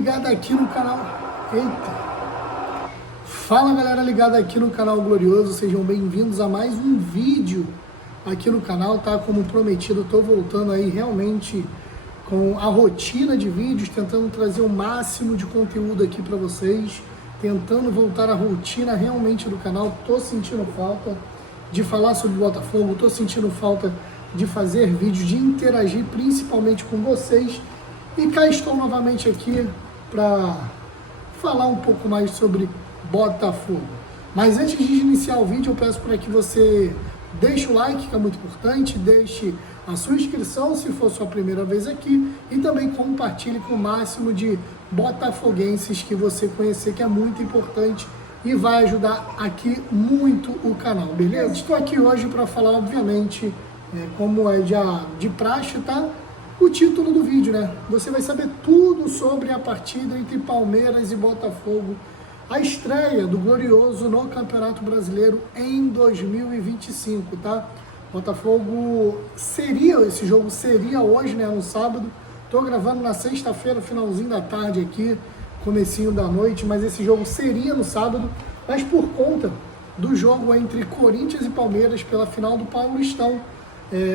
ligada aqui no canal... Eita! Fala galera ligada aqui no canal Glorioso, sejam bem-vindos a mais um vídeo aqui no canal, tá? Como prometido, eu tô voltando aí realmente com a rotina de vídeos, tentando trazer o máximo de conteúdo aqui para vocês, tentando voltar à rotina realmente do canal. Tô sentindo falta de falar sobre o Botafogo, tô sentindo falta de fazer vídeos, de interagir principalmente com vocês. E cá estou novamente aqui para falar um pouco mais sobre Botafogo. Mas antes de iniciar o vídeo, eu peço para que você deixe o like, que é muito importante, deixe a sua inscrição se for sua primeira vez aqui e também compartilhe com o máximo de botafoguenses que você conhecer, que é muito importante e vai ajudar aqui muito o canal, beleza? Estou aqui hoje para falar, obviamente, como é de praxe, tá? O título do vídeo, né? Você vai saber tudo sobre a partida entre Palmeiras e Botafogo, a estreia do Glorioso no Campeonato Brasileiro em 2025, tá? Botafogo esse jogo seria hoje, né? No sábado. Tô gravando na sexta-feira, finalzinho da tarde aqui, comecinho da noite, mas esse jogo seria no sábado, mas por conta do jogo entre Corinthians e Palmeiras pela final do Paulistão,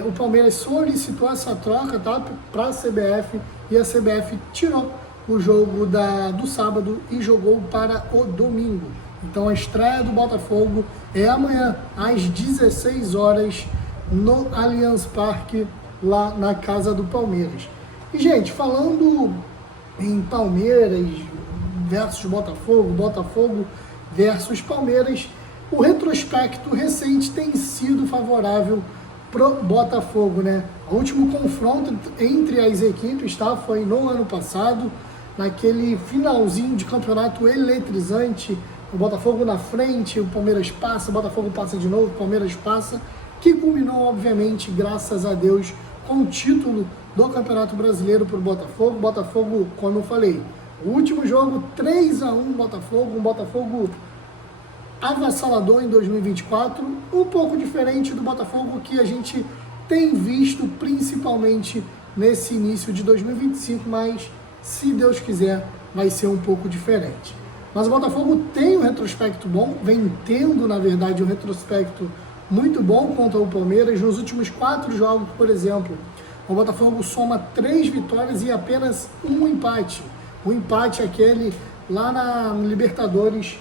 o Palmeiras solicitou essa troca, tá, para a CBF, e a CBF tirou o jogo do sábado e jogou para o domingo. Então a estreia do Botafogo é amanhã às 16 horas no Allianz Parque, lá na casa do Palmeiras. E gente, falando em Palmeiras versus Botafogo, Botafogo versus Palmeiras, o retrospecto recente tem sido favorável pro Botafogo, né? O último confronto entre as equipes, tá? Foi no ano passado, naquele finalzinho de campeonato eletrizante, o Botafogo na frente, o Palmeiras passa, o Botafogo passa de novo, o Palmeiras passa, que culminou, obviamente, graças a Deus, com o título do Campeonato Brasileiro para o Botafogo. Botafogo, como eu falei, o último jogo 3-1 Botafogo, um Botafogo avassalador em 2024, um pouco diferente do Botafogo que a gente tem visto principalmente nesse início de 2025, mas se Deus quiser vai ser um pouco diferente. Mas o Botafogo tem um retrospecto bom, vem tendo na verdade um retrospecto muito bom contra o Palmeiras. Nos últimos 4 jogos, por exemplo, o Botafogo soma 3 vitórias e apenas um empate. O empate é aquele lá na Libertadores,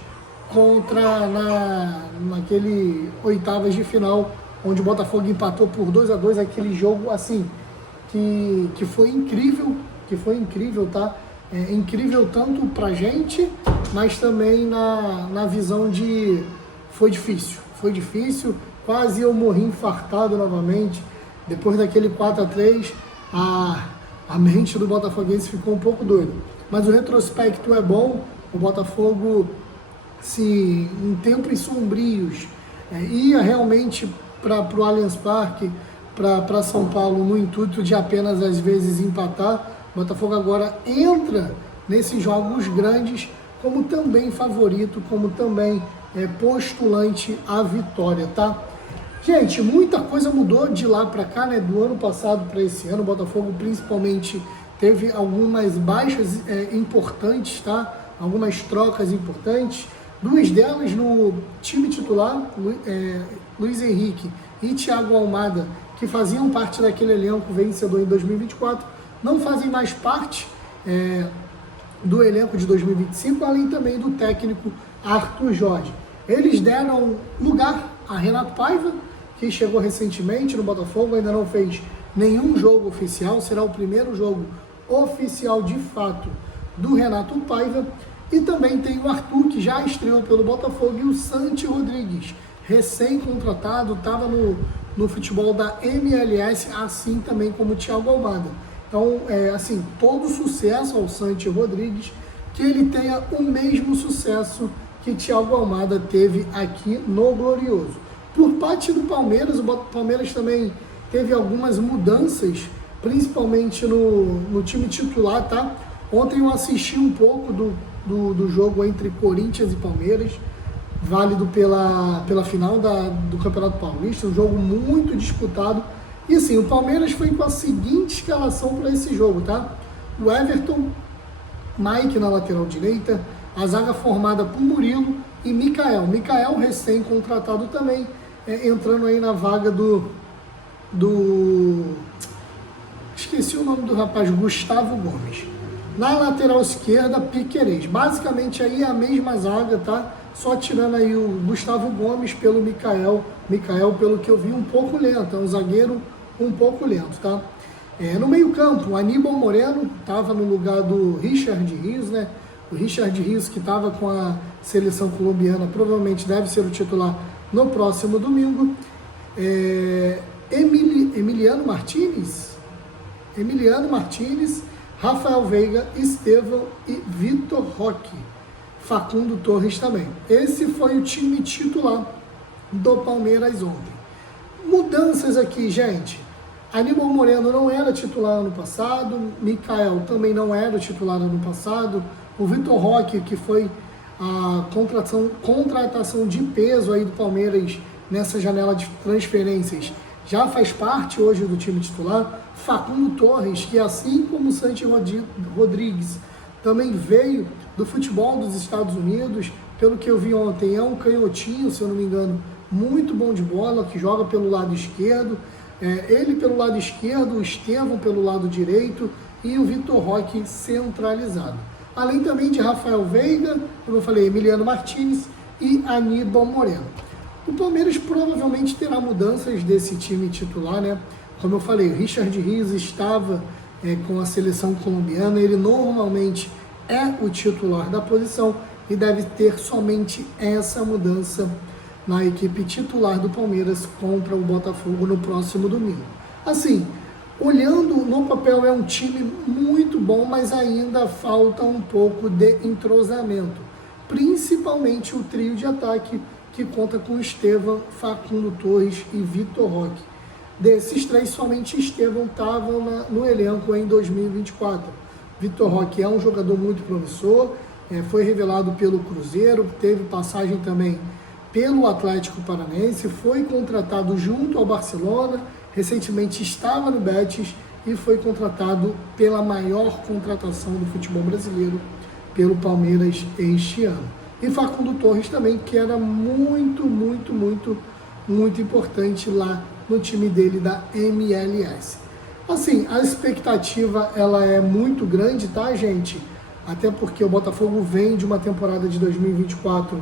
naquele oitavas de final, onde o Botafogo empatou por 2-2, aquele jogo assim, que foi incrível, tá? Incrível tanto pra gente, mas também na visão de foi difícil, quase eu morri infartado novamente, depois daquele 4-3, a mente do botafoguense ficou um pouco doida, mas o retrospecto é bom. O Botafogo, se em tempos sombrios ia realmente para o Allianz Parque, para São Paulo, no intuito de apenas às vezes empatar, o Botafogo agora entra nesses jogos grandes como também favorito, como também postulante à vitória, tá? Gente, muita coisa mudou de lá para cá, né? Do ano passado para esse ano, o Botafogo principalmente teve algumas baixas importantes, tá? Algumas trocas importantes. 2 delas no time titular, Luiz Henrique e Thiago Almada, que faziam parte daquele elenco vencedor em 2024, não fazem mais parte do elenco de 2025, além também do técnico Arthur Jorge. Eles deram lugar a Renato Paiva, que chegou recentemente no Botafogo, ainda não fez nenhum jogo oficial, será o primeiro jogo oficial de fato do Renato Paiva. E também tem o Arthur, que já estreou pelo Botafogo, e o Santi Rodrigues, recém-contratado, estava no futebol da MLS, assim também como o Thiago Almada. Então, assim, todo sucesso ao Santi Rodrigues, que ele tenha o mesmo sucesso que Thiago Almada teve aqui no Glorioso. Por parte do Palmeiras, o Palmeiras também teve algumas mudanças, principalmente no time titular, tá? Ontem eu assisti um pouco do jogo entre Corinthians e Palmeiras, válido pela final do Campeonato Paulista, um jogo muito disputado. E assim, o Palmeiras foi com a seguinte escalação para esse jogo, tá? O Everton, Mike na lateral direita, a zaga formada por Murilo e Mikael. Mikael recém-contratado também, entrando aí na vaga esqueci o nome do rapaz, Gustavo Gomes. Na lateral esquerda, Piquerez. Basicamente aí é a mesma zaga, tá? Só tirando aí o Gustavo Gomes pelo Mikael. Mikael, pelo que eu vi, um pouco lento. É um zagueiro um pouco lento, tá? No meio campo, o Aníbal Moreno estava no lugar do Richard Rios, né? O Richard Rios, que estava com a seleção colombiana, provavelmente deve ser o titular no próximo domingo. Emiliano Martínez, Rafael Veiga, Estevão e Vitor Roque. Facundo Torres também. Esse foi o time titular do Palmeiras ontem. Mudanças aqui, gente. Aníbal Moreno não era titular ano passado, Mikael também não era titular ano passado, o Vitor Roque, que foi a contratação de peso aí do Palmeiras nessa janela de transferências, já faz parte hoje do time titular. Facundo Torres, que assim como o Santi Rodrigues, também veio do futebol dos Estados Unidos, pelo que eu vi ontem, é um canhotinho, se eu não me engano, muito bom de bola, que joga pelo lado esquerdo, ele pelo lado esquerdo, o Estevão pelo lado direito e o Vitor Roque centralizado. Além também de Rafael Veiga, como eu falei, Emiliano Martínez e Aníbal Moreno. O Palmeiras provavelmente terá mudanças desse time titular, né? Como eu falei, o Richard Rios estava com a seleção colombiana, ele normalmente é o titular da posição e deve ter somente essa mudança na equipe titular do Palmeiras contra o Botafogo no próximo domingo. Assim, olhando no papel, é um time muito bom, mas ainda falta um pouco de entrosamento, principalmente o trio de ataque, que conta com Estevão, Facundo Torres e Vitor Roque. Desses três, somente Estevão estava no elenco em 2024. Vitor Roque é um jogador muito promissor, foi revelado pelo Cruzeiro, teve passagem também pelo Atlético Paranaense, foi contratado junto ao Barcelona, recentemente estava no Betis e foi contratado pela maior contratação do futebol brasileiro, pelo Palmeiras este ano. E Facundo Torres também, que era muito importante lá no time dele da MLS. Assim, a expectativa ela é muito grande, tá, gente? Até porque o Botafogo vem de uma temporada de 2024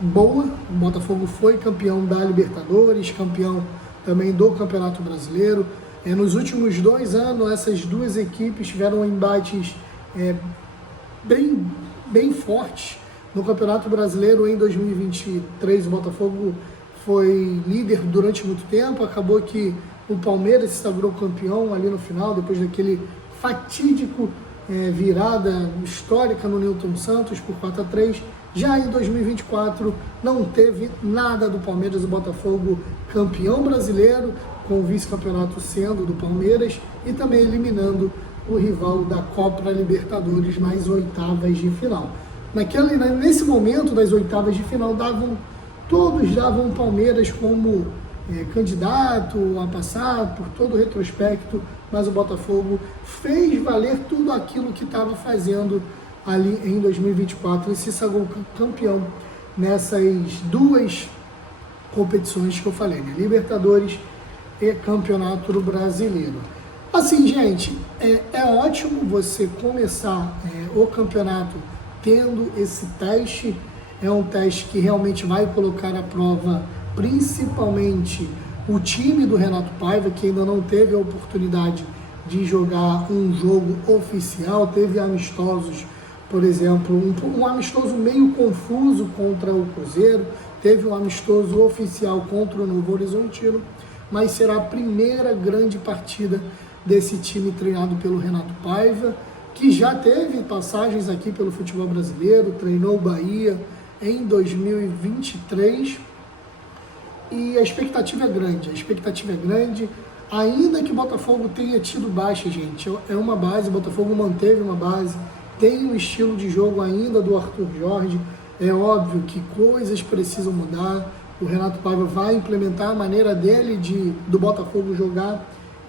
boa. O Botafogo foi campeão da Libertadores, campeão também do Campeonato Brasileiro. Nos últimos 2 anos, essas duas equipes tiveram embates bem fortes. No Campeonato Brasileiro, em 2023, o Botafogo foi líder durante muito tempo, acabou que o Palmeiras se sagrou campeão ali no final, depois daquele fatídico virada histórica no Newton Santos por 4-3. Já em 2024 não teve nada do Palmeiras, o Botafogo campeão brasileiro, com o vice-campeonato sendo do Palmeiras e também eliminando o rival da Copa Libertadores nas oitavas de final. Nesse momento das oitavas de final, todos davam o Palmeiras como candidato a passar por todo o retrospecto, mas o Botafogo fez valer tudo aquilo que estava fazendo ali em 2024 e se sagrou campeão nessas duas competições que eu falei, né? Libertadores e Campeonato Brasileiro. Assim, gente, é ótimo você começar o campeonato tendo esse teste. É um teste que realmente vai colocar à prova principalmente o time do Renato Paiva, que ainda não teve a oportunidade de jogar um jogo oficial, teve amistosos, por exemplo, um amistoso meio confuso contra o Cruzeiro, teve um amistoso oficial contra o Novo Horizontino, mas será a primeira grande partida desse time treinado pelo Renato Paiva, que já teve passagens aqui pelo futebol brasileiro, treinou o Bahia em 2023, e a expectativa é grande, ainda que o Botafogo tenha tido baixa, gente, é uma base, o Botafogo manteve uma base, tem um estilo de jogo ainda do Arthur Jorge, é óbvio que coisas precisam mudar, o Renato Paiva vai implementar a maneira dele do Botafogo jogar,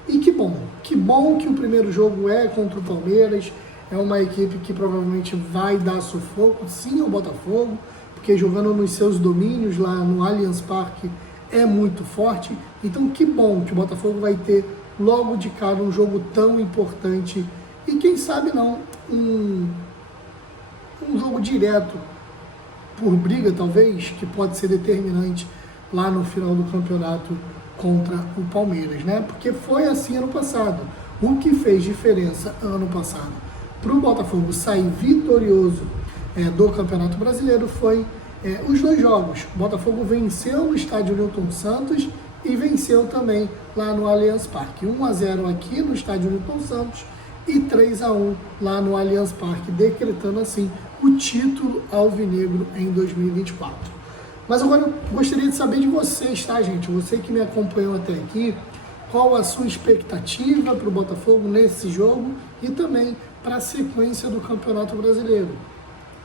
e que bom, Que bom que o primeiro jogo é contra o Palmeiras, é uma equipe que provavelmente vai dar sufoco, sim, ao Botafogo, porque jogando nos seus domínios lá no Allianz Parque é muito forte. Então que bom que o Botafogo vai ter logo de cara um jogo tão importante e quem sabe não, um jogo direto por briga talvez, que pode ser determinante lá no final do campeonato contra o Palmeiras, né? Porque foi assim ano passado. O que fez diferença ano passado para o Botafogo sair vitorioso do Campeonato Brasileiro foi os dois jogos. O Botafogo venceu no estádio Newton Santos e venceu também lá no Allianz Parque. 1-0 aqui no estádio Newton Santos e 3-1 lá no Allianz Parque, decretando assim o título alvinegro em 2024. Mas agora eu gostaria de saber de vocês, tá, gente? Você que me acompanhou até aqui, qual a sua expectativa para o Botafogo nesse jogo e também para a sequência do Campeonato Brasileiro.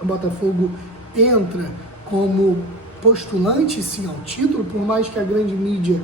O Botafogo entra como postulante, sim, ao título, por mais que a grande mídia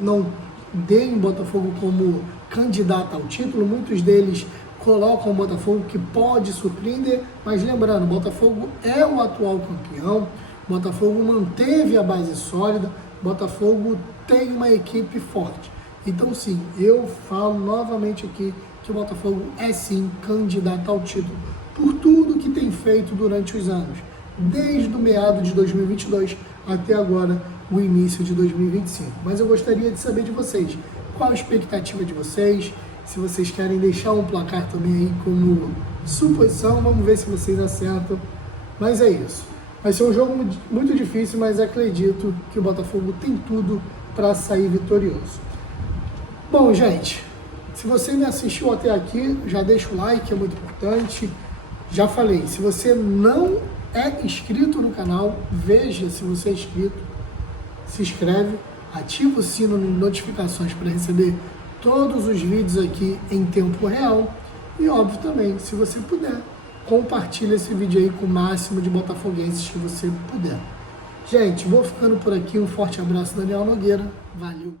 não dê o Botafogo como candidato ao título, muitos deles colocam o Botafogo que pode surpreender, mas lembrando, o Botafogo é o atual campeão, o Botafogo manteve a base sólida, o Botafogo tem uma equipe forte. Então sim, eu falo novamente aqui que o Botafogo é sim candidato ao título, por tudo que tem feito durante os anos, desde o meado de 2022 até agora, o início de 2025. Mas eu gostaria de saber de vocês, qual a expectativa de vocês, se vocês querem deixar um placar também aí como suposição, vamos ver se vocês acertam, mas é isso. Vai ser um jogo muito difícil, mas acredito que o Botafogo tem tudo para sair vitorioso. Bom, gente, se você me assistiu até aqui, já deixa o like, é muito importante. Já falei, se você não é inscrito no canal, veja se você é inscrito, se inscreve, ativa o sino de notificações para receber todos os vídeos aqui em tempo real. E óbvio também, se você puder, compartilha esse vídeo aí com o máximo de botafoguenses que você puder. Gente, vou ficando por aqui. Um forte abraço, Daniel Nogueira. Valeu!